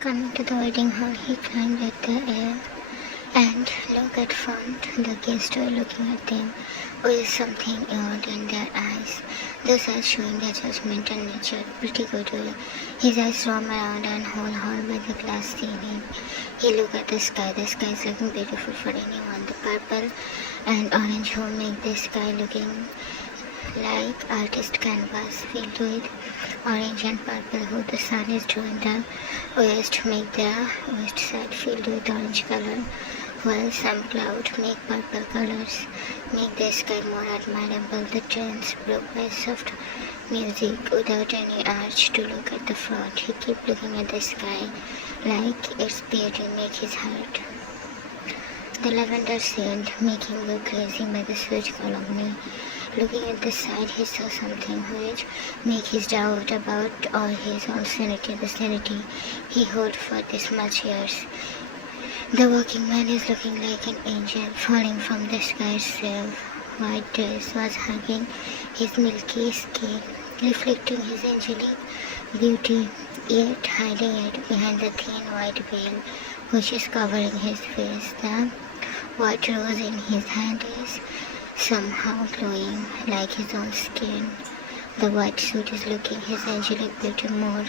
Coming to the wedding hall, he climbed at the air and looked at front. The guests were looking at them with something odd in their eyes. Those eyes showing their judgment and nature pretty good way. His eyes roam around and whole hall by the glass ceiling. He looked at the sky. The sky is looking beautiful for anyone. The purple and orange hue make the sky looking like artist canvas filled with orange and purple hue. The sun is drawing the west, make the west side filled with orange color, while some clouds make purple colors, make the sky more admirable. The trance broke by soft music without any urge to look at the front. He kept looking at the sky like its beauty make his heart. The lavender scent make him go crazy by the sweet colony. Looking at the side, he saw something which made his doubt about all his own sanity, the sanity he held for this much years. The working man is looking like an angel falling from the sky itself. White dress was hugging his milky skin, reflecting his angelic beauty, yet hiding it behind the thin white veil which is covering his face. The white rose in his hand is somehow glowing like his own skin. The white suit is looking his angelic beauty more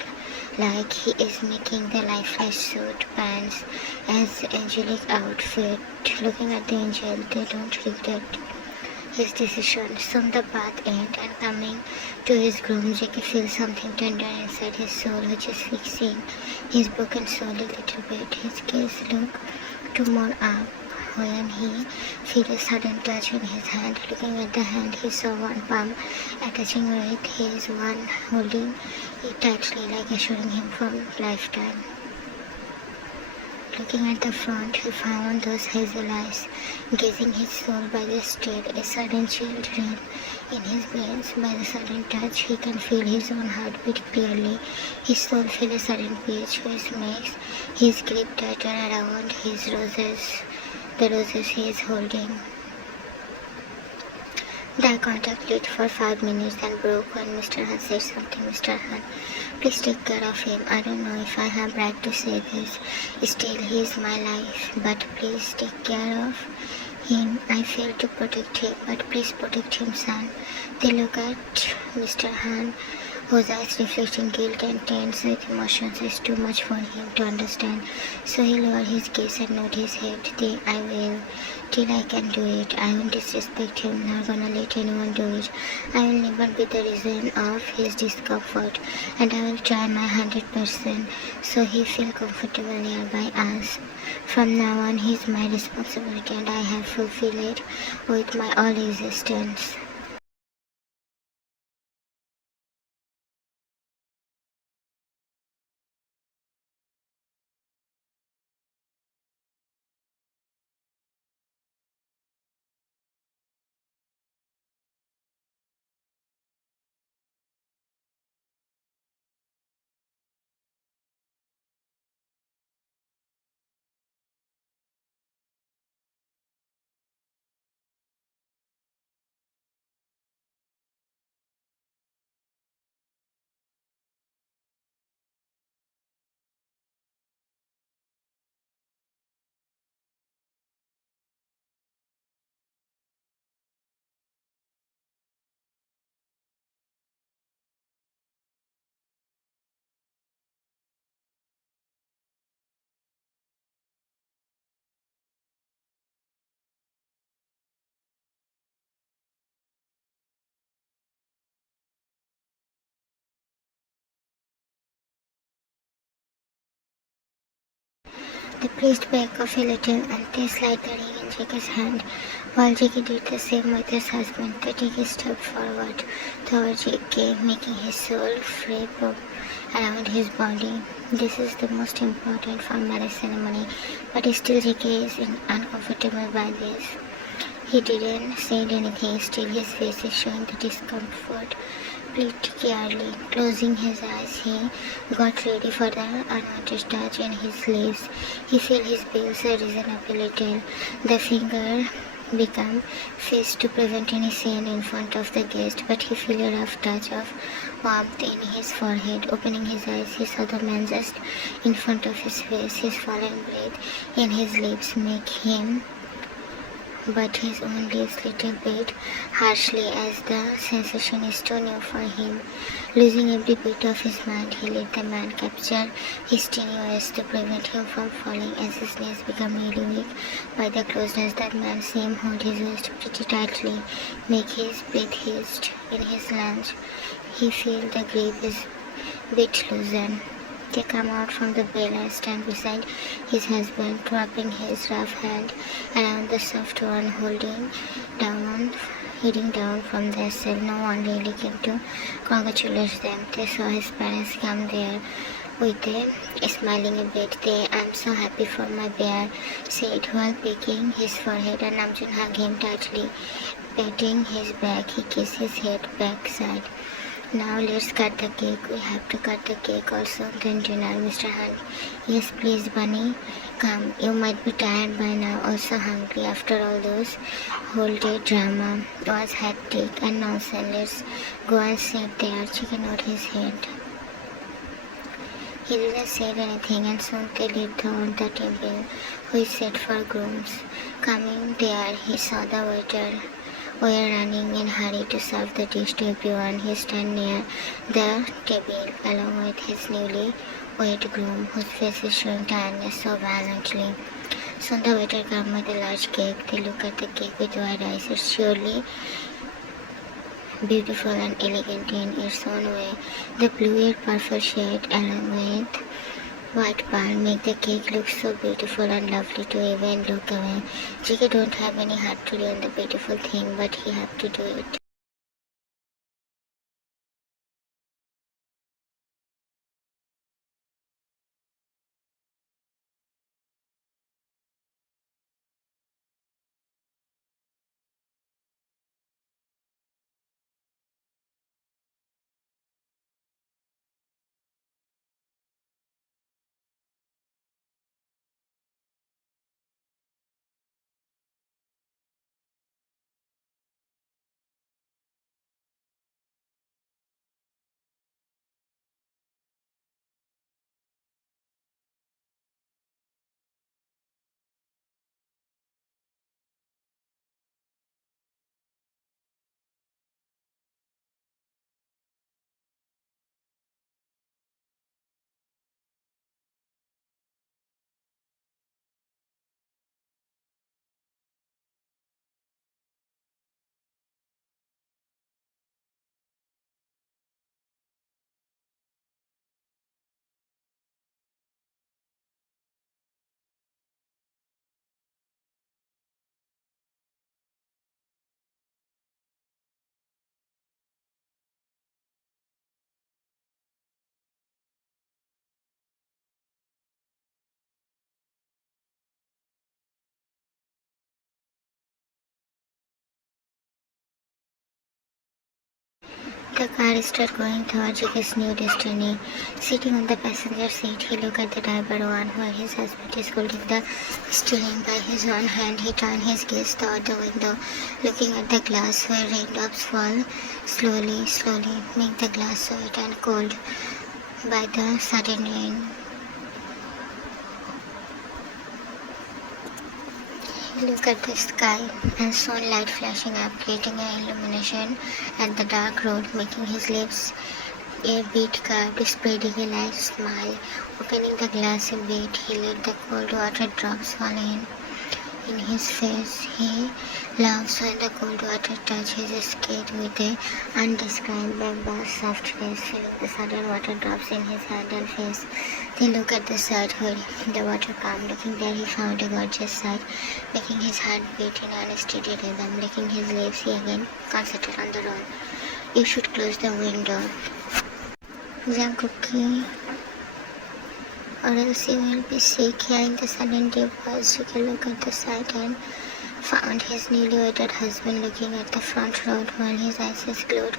like he is making the lifeless suit pants as angelic outfit. Looking at the angel, they don't regret his decision. From the path end and coming to his groom, Jackie feels something tender inside his soul which is fixing his broken soul a little bit. His gaze look to more up when he feels a sudden touch in his hand. Looking at the hand, he saw one palm attaching with his one, holding it tightly like assuring him from lifetime. Looking at the front, he found those hazel eyes gazing his soul by the stare. A sudden chill ran in his veins. By the sudden touch, he can feel his own heartbeat clearly. His soul feels a sudden pitch which makes his grip tighter around his roses, the roses he is holding. The eye contact lit for 5 minutes and broke when Mr. Han said something. Mr. Han, please take care of him. I don't know if I have right to say this. Still, he is my life. But please take care of him. I failed to protect him, but please protect him, son. They look at Mr. Han, whose eyes reflecting guilt and tense with emotions is too much for him to understand. So he lowered his gaze and nodded his head. Then I will, till I can do it. I won't disrespect him, not gonna let anyone do it. I will never be the reason of his discomfort, and I will try my 100% so he feel comfortable nearby us. From now on, he is my responsibility, and I have fulfilled it with my all existence. The priest backed off a little and they slid the ring in Jackie's hand, while Jackie did the same with his husband. The Jackie stepped forward toward Jackie, making his soul free around his body. This is the most important for marriage ceremony, but still Jackie is uncomfortable by this. He didn't say anything, still his face is showing the discomfort. Pretty clearly. Closing his eyes, he got ready for the unwanted touch in his sleeves. He felt his bills risen up a little. The finger became fist to prevent any scene in front of the guest, but he felt a rough touch of warmth in his forehead. Opening his eyes, he saw the man just in front of his face. His fallen breath in his lips make him but his own lips little bit harshly as the sensation is too new for him. Losing every bit of his mind, he let the man capture his tiny waist to prevent him from falling as his knees become really weak by the closeness. That man seemed hold his waist pretty tightly, make his breath hissed in his lungs. He felt the grip is bit loosen. They come out from the bed and stand beside his husband, wrapping his rough hand around the soft one, heading down from their cell. No one really came to congratulate them. They saw his parents come there with a smiling a bit. I'm so happy for my bear, said while picking his forehead, and Namjoon hugged him tightly, patting his back. He kissed his head backside. Now let's cut the cake. We have to cut the cake also, then dinner, Mr. Han. Yes, please, Bunny. Come, you might be tired by now, also hungry after all those whole day drama. Was hectic and nonsense. Let's go and sit there. Chicken out his head. He didn't say anything, and soon they lit on the table, which set for grooms. Coming there, he saw the waiter were running in a hurry to serve the dish to everyone. He stood near the table along with his newly wed groom, whose face is showing tiredness so violently. Soon the waiter came with a large cake. They looked at the cake with wide eyes. It's surely beautiful and elegant in its own way. The blue yet purple shade along with white pearl make the cake look so beautiful and lovely to even look away. Jiggy don't have any heart to learn the beautiful thing, but he have to do it. The car started going towards his new destiny. Sitting on the passenger seat, he looked at the driver one where his husband is holding the steering by his one hand. He turned his gaze toward the window, looking at the glass where raindrops fall slowly, make the glass wet and cold by the sudden rain. Look at the sky and soon light flashing up, creating an illumination at the dark road, making his lips a bit curved, spreading a light smile. Opening the glass a bit, he let the cold water drops fall in his face. He loves when the cold water touches his skin with a undescribable softness, feeling the sudden water drops in his hand and face. They look at the side where the water came. Looking there, he found a gorgeous sight, making his heart beat in an unsteady rhythm. Licking his lips, he again concentrated on the road. You should close the window, Jungkook, or else you will be sick. Hearing the sudden deep voice, you can look at the sight and found his newly wedded husband looking at the front road while his eyes is glued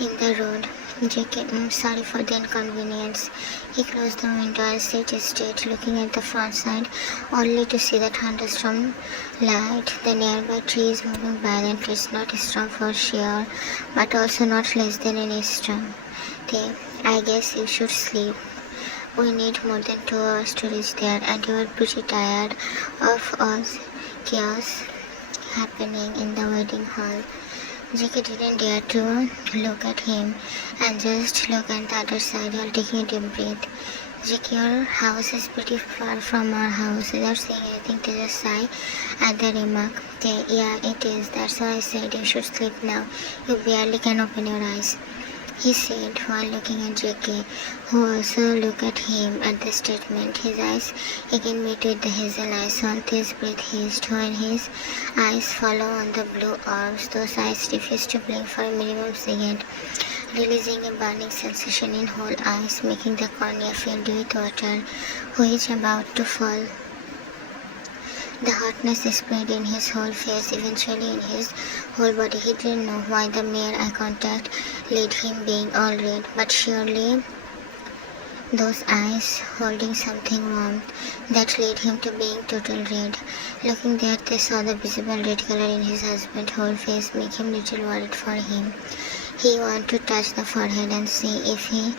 in the road. JK, sorry for the inconvenience. He closed the window and sat straight, looking at the front side, only to see the thunderstorm light. The nearby trees moving violently. It's not strong for sure, but also not less than any storm. They, I guess you should sleep. We need more than 2 hours to reach there, and you are pretty tired of all chaos happening in the wedding hall. Jackie didn't dare to look at him and just look at the other side while taking a deep breath. Jackie, your house is pretty far from our house. Without saying anything, to just sigh at the remark. Yeah, it is. That's why I said you should sleep now. You barely can open your eyes, he said while looking at Jackie, who also looked at him at the statement. His eyes again met with the hazel eyes. Salty's breath hissed when his eyes follow on the blue orbs. Those eyes refused to blink for a minimum second, releasing a burning sensation in whole eyes, making the cornea filled with water, which about to fall. The hotness spread in his whole face, eventually in his whole body. He didn't know why the mere eye contact led him being all red, but surely those eyes holding something warm that led him to being total red. Looking there, they saw the visible red color in his husband's whole face, make him little worried for him. He wanted to touch the forehead and see if he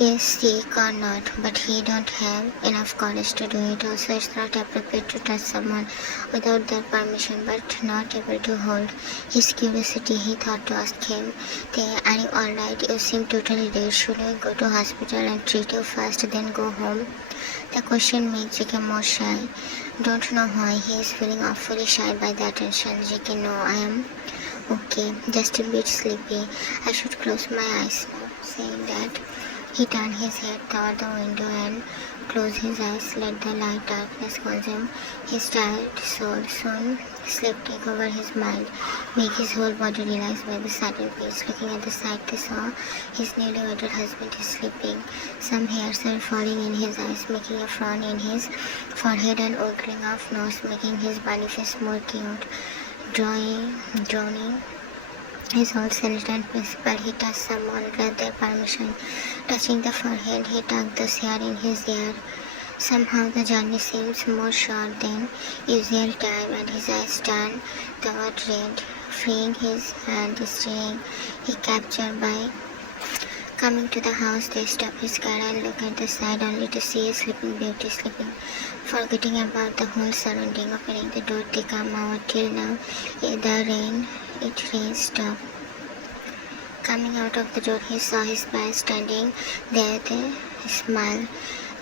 is sick or not, but he don't have enough courage to do it. Also, it's not appropriate to touch someone without their permission, but not able to hold his curiosity. He thought to ask him, are you alright? You seem totally dead. Should we go to hospital and treat you first, then go home? The question made Jake more shy. Don't know why he is feeling awfully shy by the attention. Jake, no, I am okay, just a bit sleepy. I should close my eyes now. Saying that, he turned his head toward the window and closed his eyes, let the light darkness consume his tired soul. Soon sleep take over his mind, make his whole body relaxed by the sudden peace. Looking at the sight, they saw his newly wedded husband is sleeping. Some hairs were falling in his eyes, making a frown in his forehead and ogling off nose, making his bunny face more cute. Droning his old senator and principal, he touched someone without their permission. Touching the forehead, he tugged the hair in his ear. Somehow the journey seems more short than usual time, and his eyes turned toward red, freeing his hand, steering he captured by. Coming to the house, they stopped his car and looked at the side only to see a sleeping beauty sleeping. Forgetting about the whole surrounding, opening the door, they come out. Till now, it rain stopped. Coming out of the door, he saw his man standing there with a smile.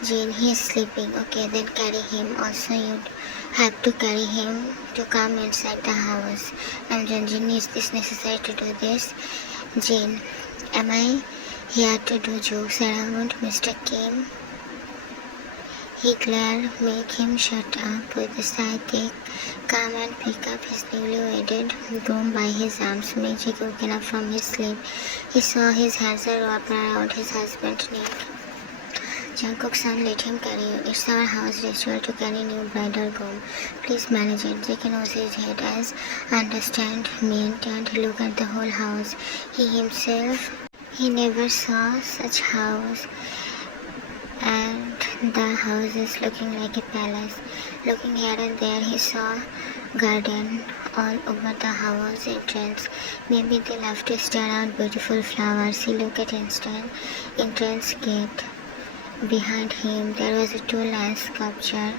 Jane, he is sleeping. Okay, then carry him. Also, you'd have to carry him to come inside the house. And Jane, is this necessary to do this? Jane, am I here to do jokes around Mr. Kim? He glared, make him shut up. With a sigh, they come and pick up his newly wedded groom by his arms, make Jake woken up from his sleep. He saw his hands wrapped around his husband's neck. Jungkook's son, let him carry you. It's our house ritual to carry new bridal groom. Please manage it. Jake knows his head as understand meant and look at the whole house. He never saw such house, and the house is looking like a palace. Looking here and there, he saw garden all over the house entrance. Maybe they love to stare out beautiful flowers. He looked at entrance gate. Behind him, there was a two-line sculpture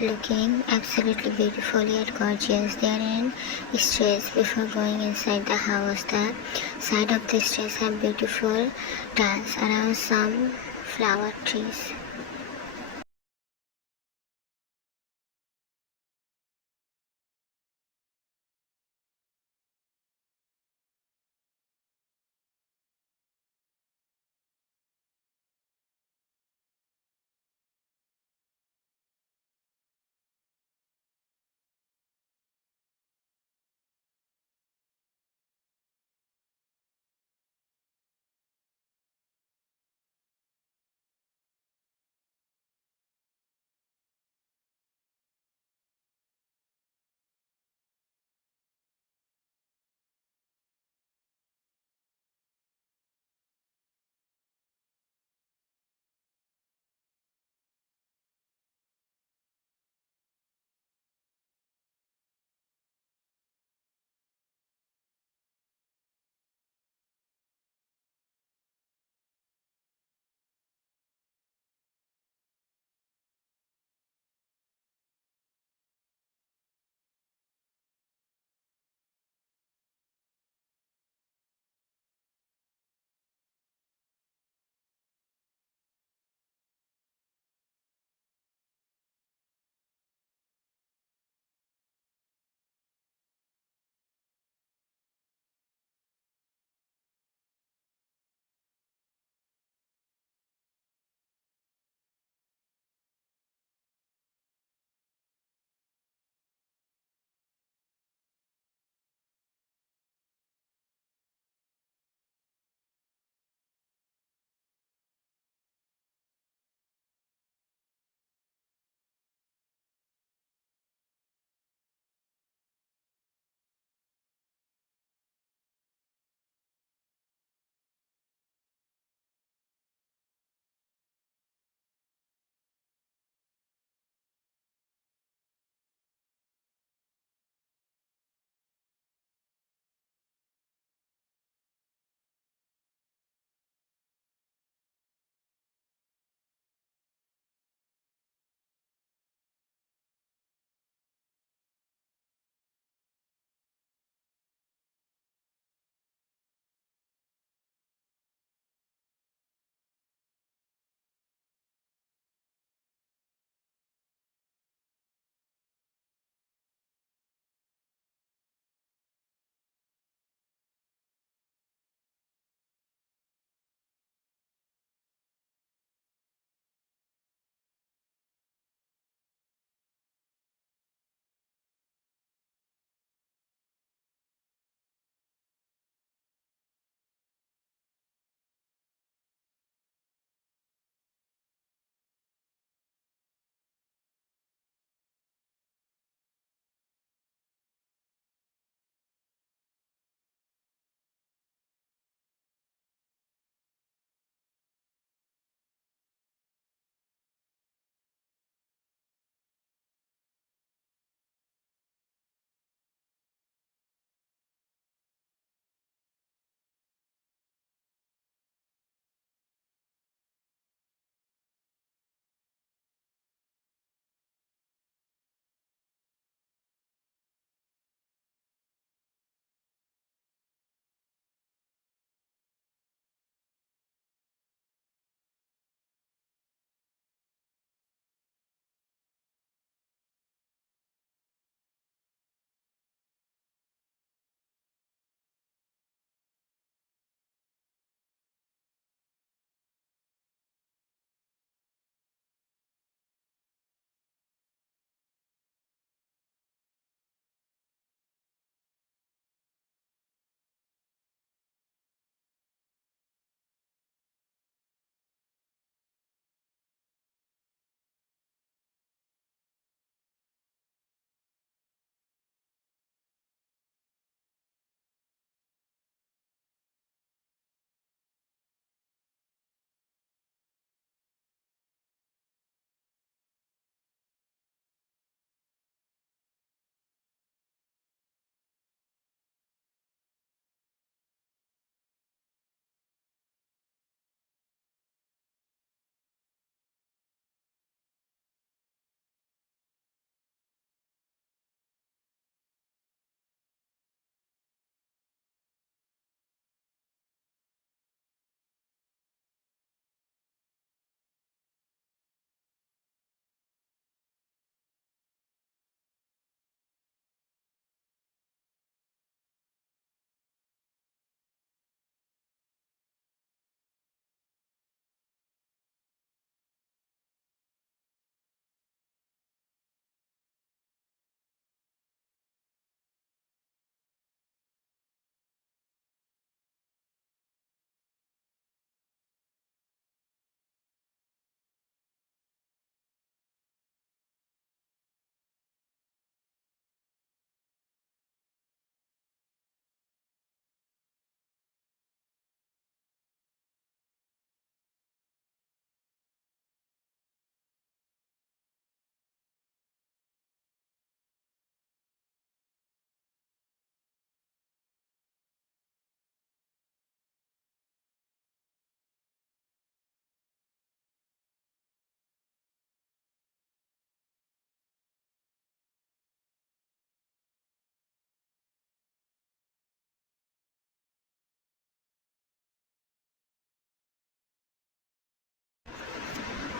looking absolutely beautiful yet gorgeous. They are in stairs before going inside the house. The side of the stairs have beautiful dance around some flower trees.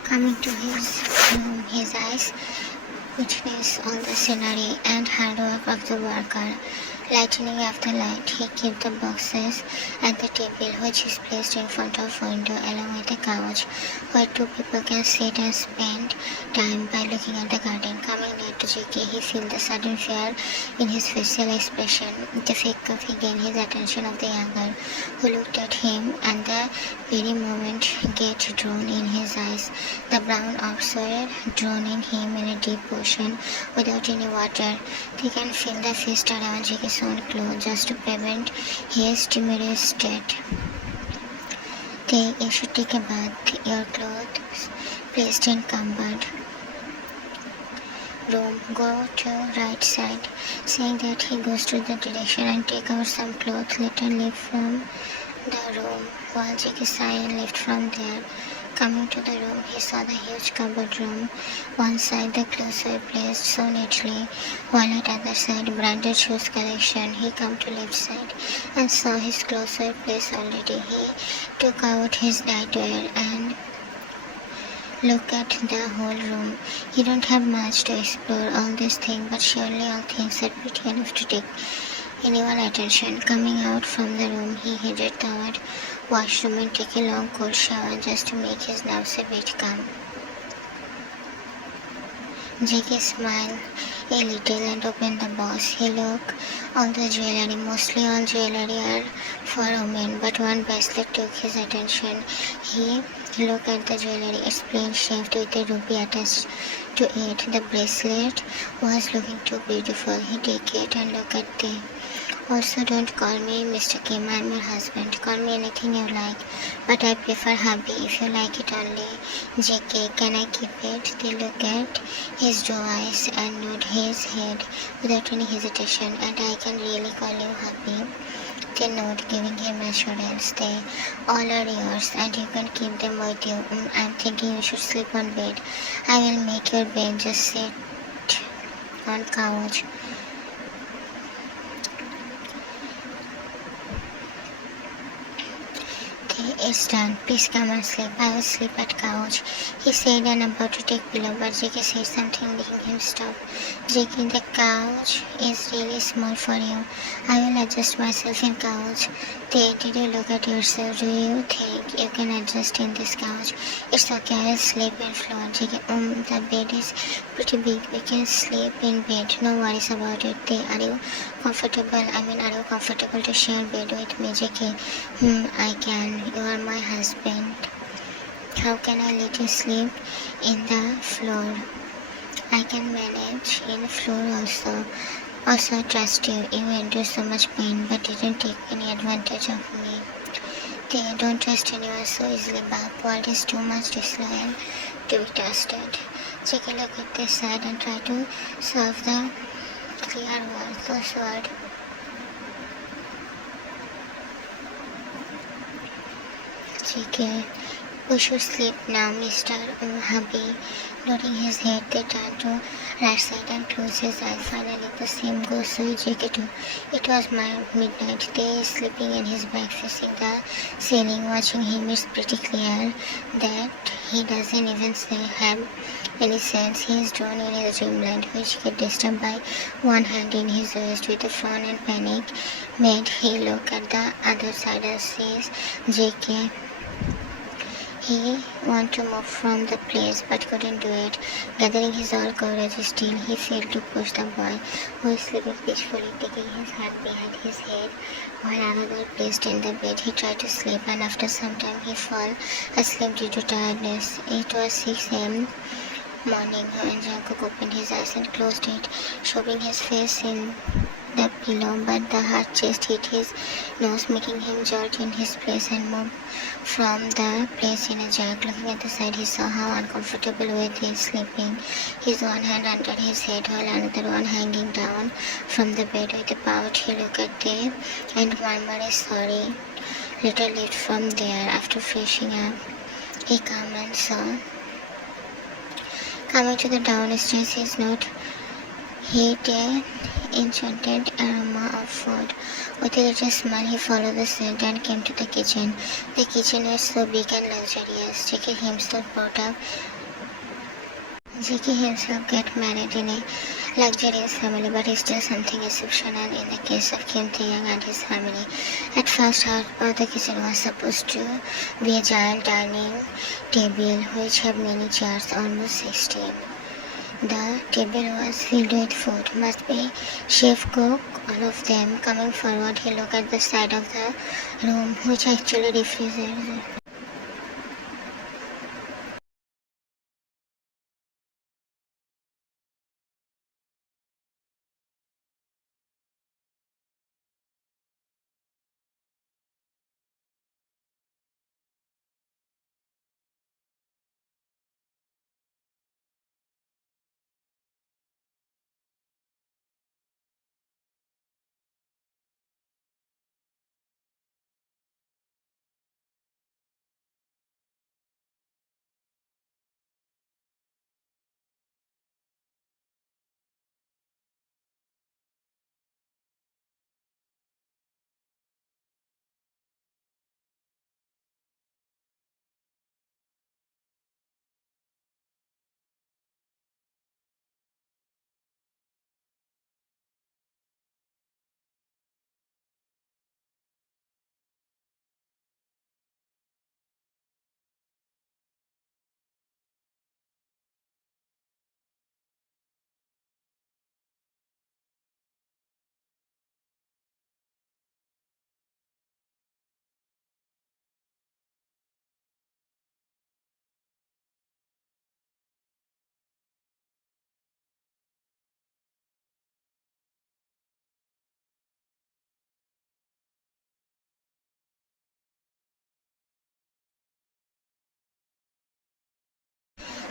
Coming to his room, his eyes witness all the scenery and hard work of the worker. Lightening after light, he kept the boxes at the table, which is placed in front of window along with a couch, where two people can sit and spend time by looking at the garden. Coming near to JK, he felt the sudden fear in his facial expression. The fake coffee gained his attention of the young girl, who looked at him, and the very moment get drawn in his eyes. The brown orbs were drawn in him in a deep ocean without any water. They can feel the fist around JK's own clothes just to prevent his timorous state. You should take a bath. Your clothes placed in cupboard. Room, go to right side. Saying that, he goes to the direction and take out some clothes. Later leave from the room, while JK sighed and left from there. Coming to the room, he saw the huge cupboard room. One side the clothes were placed so neatly, while at other side branded shoes collection. He come to left side and saw his clothes were placed already. He took out his nightwear and looked at the whole room. He don't have much to explore all this thing, but surely all things are pretty enough to take anyone attention. Coming out from the room, he headed toward washroom and take a long cold shower just to make his nerves a bit calm. JK smiled a little and opened the box. He looked all the jewelry. Mostly all jewelry are for women, but one bracelet took his attention. He looked at the jewelry. It's plain shaped with a ruby attached to it. The bracelet was looking too beautiful. He take it and look at the. Also, don't call me Mr. Kim, I'm your husband. Call me anything you like, but I prefer hubby if you like it only. JK, can I keep it? They look at his blue eyes and nod his head without any hesitation. And I can really call you hubby. They nod, giving him assurance. They all are yours and you can keep them with you. I'm thinking you should sleep on bed. I will make your bed, just sit on couch. It's done. Please come and sleep. I will sleep at couch, he said, and about to take pillow, but JK said something making him stop. JK, the couch is really small for you. I will adjust myself in couch. Did you look at yourself? Do you think you can adjust in this couch? It's okay, I will sleep in floor. JK, the bed is pretty big. We can sleep in bed. No worries about it. Are you comfortable? Are you comfortable to share bed with me? JK, I can. You are my husband. How can I let you sleep in the floor? I can manage in floor also. Also, I trust you. You endure so much pain, but didn't take any advantage of me. They don't trust anyone so easily. Back world is too much disloyal to be trusted. Take a look at this side and try to solve the clear worthless word. JK, we should sleep now, Mr. Hubby. Nodding his head, they turned to right side and closed his eyes. Finally, the same goes with JK too. It was midnight. They sleeping in his bed facing the ceiling. Watching him, it's pretty clear that he doesn't even have any sense. He is drawn in his dreamland, which get disturbed by one hand in his waist with a frown and panic. Made he look at the other side and says, JK, he wanted to move from the place but couldn't do it. Gathering his all courage still, he failed to push the boy, who is sleeping peacefully, taking his hand behind his head while another placed in the bed. He tried to sleep, and after some time he fell asleep due to tiredness. It was 6 a.m. morning when Jungkook opened his eyes and closed it, showing his face in the pillow, but the hard chest hit his nose, making him jolt in his place and move from the place in a jerk. Looking at the side, he saw how uncomfortable with he is sleeping. His one hand under his head while another one hanging down from the bed with a pouch. He looked at them and murmured a sorry little lift from there. After freshening up, he came and saw coming to the downstairs his note. He did enchanted aroma of food. With a little smile, he followed the scent and came to the kitchen. The kitchen was so big and luxurious. JK himself brought up JK himself get married in a luxurious family, but is still something exceptional in the case of Kim Taehyung and his family. At first, however, the kitchen was supposed to be a giant dining table which had many chairs, almost 16. The table was filled with food. Must be chef cook, all of them. Coming forward, he looked at the side of the room, which actually refrigerated.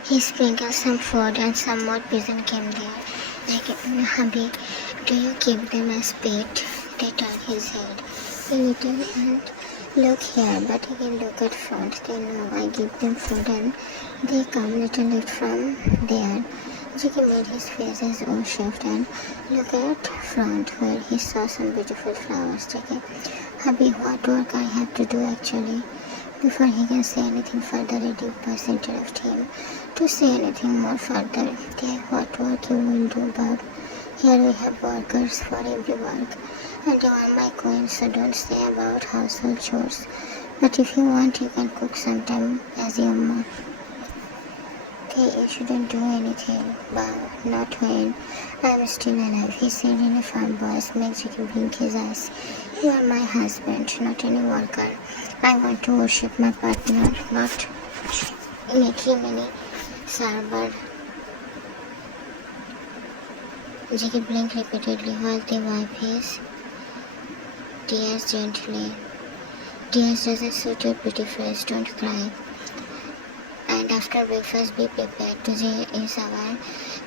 He sprinkled some food and some more pigeon came there. Hubby, do you keep them as pet? They turned his head a little and look here, but he can look at front. They know I give them food and they come little bit from there. Jiggy made his face as own shift and look at front where he saw some beautiful flowers. Jiggy, hubby, what work I have to do actually? Before he can say anything further, a deep voice interrupted him to say anything more further. Take what work you will do, Bob. Here we have workers for every work, and you are my queen, so don't say about household chores. But if you want, you can cook sometime as your mom. Okay, you shouldn't do anything, Bob. Not when I am still alive, he said in a firm voice, making him blink his eyes. You are my husband, not any worker. I want to worship my partner, not make him any server. Jackie blinked repeatedly while they wipe his tears gently. Tears doesn't suit your pretty face, don't cry. And after breakfast, be prepared. Today is our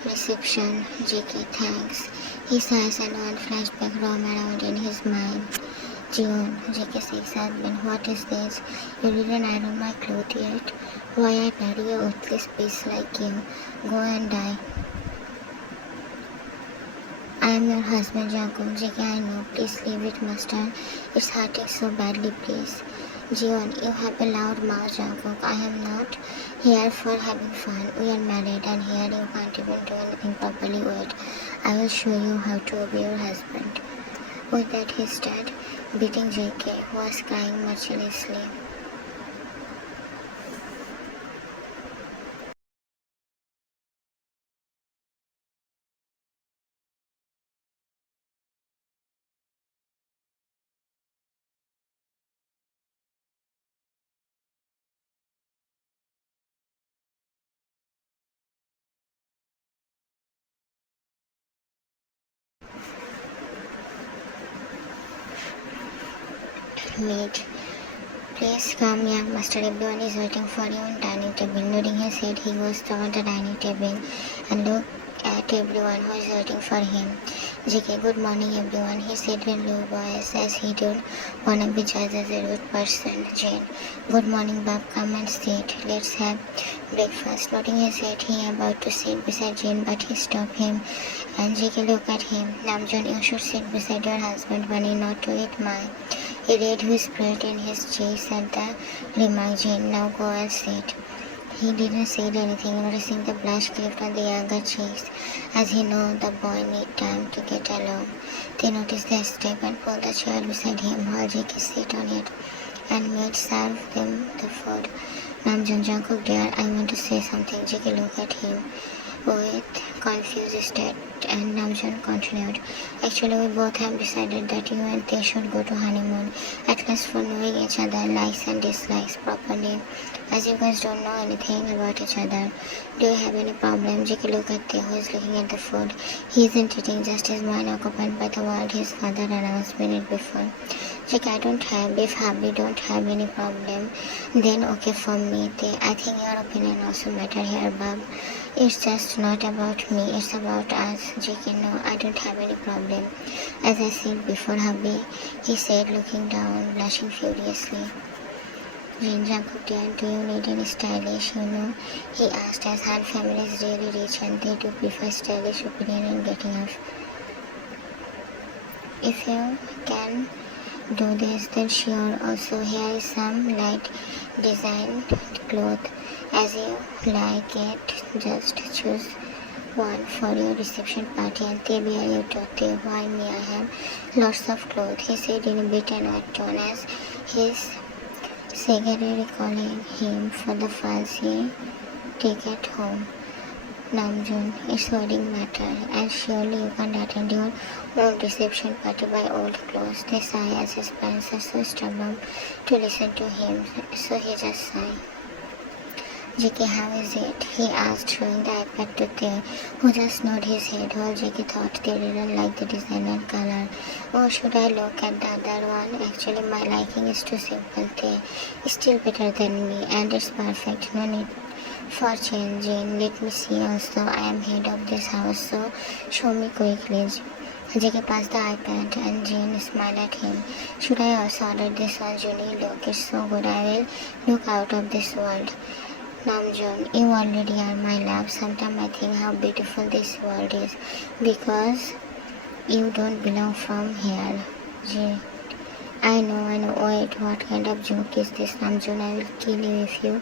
reception. Jackie, thanks. His eyes and one flashback roam around in his mind. June, Jackie's ex-husband, what is this? You didn't iron my clothes yet? Why I marry a worthless piece like you? Go and die. I am your husband, Jungkook. Jackie, I know. Please leave it, master. It's hurting so badly, please. June, you have a loud mouth, Jungkook. I am not here for having fun. We are married and here you can't even do anything properly. Wait, I will show you how to obey your husband. With that he started beating JK, who was crying mercilessly. Meet. Please come, young master. Everyone is waiting for you on dining table. Nodding his head, he goes toward the dining table and looked at everyone who is waiting for him. JK, good morning, everyone, he said in low voice as he didn't want to be judged as a rude person. Jane, good morning, Bob. Come and sit. Let's have breakfast. Nodding his head, he about to sit beside Jane, but he stopped him and JK looked at him. Namjoon, you should sit beside your husband, Bunny, not to eat my. A red whispered in his chest at the remark. Jane, now go and sit. He didn't say anything, noticing the blush cleft on the younger cheeks, as he knew the boy need time to get along. They noticed the step and pulled the chair beside him while Jackie sat on it, and made serve them the food. Namjoon, Jungkook dear, I want to say something. Jackie looked at him with confused stare, and Namjoon continued. Actually, we both have decided that you and they should go to honeymoon, at least for knowing each other likes and dislikes properly, as you guys don't know anything about each other. Do you have any problem? Jackie looked at Tae, who is looking at the food. He isn't eating, just his mind occupied by the world his father announced minute before. Jackie, I don't have, if hubby don't have any problem, then okay for me. Tae, I think your opinion also matter here, Bob. It's just not about me, it's about us. Jackie, no, I don't have any problem. As I said before, hubby, he said, looking down, blushing furiously. Jin, Jungkook dear, do you need any stylish, He asked, as Han family is really rich and they do prefer stylish opinion in getting off. If you can do this, then sure. Also, here is some light designed cloth. As you like it, just choose one for your reception party and they wear you to while me I have lots of clothes, he said in a bit annoyed tone as his cigarette recalling him for the files he take at home. Namjoon, it's wedding matter, and surely you can't attend your own reception party by old clothes. They sigh as his parents are so stubborn to listen to him, so he just sighed. Jackie, how is it? He asked, showing the iPad to Tae, who just nodded his head while Jackie thought they didn't like the design and color. Oh, should I look at the other one? Actually, my liking is too simple. Tae is still better than me, and it's perfect. No need for changing. Let me see. Also, I am head of this house, so show me quickly. Jackie passed the iPad and Jane smiled at him. Should I also order this one, Junie? Look, it's so good. I will look out of this world. Namjoon, you already are my love. Sometimes I think how beautiful this world is because you don't belong from here. Jane, I know. Wait, what kind of joke is this, Namjoon? I will kill you if you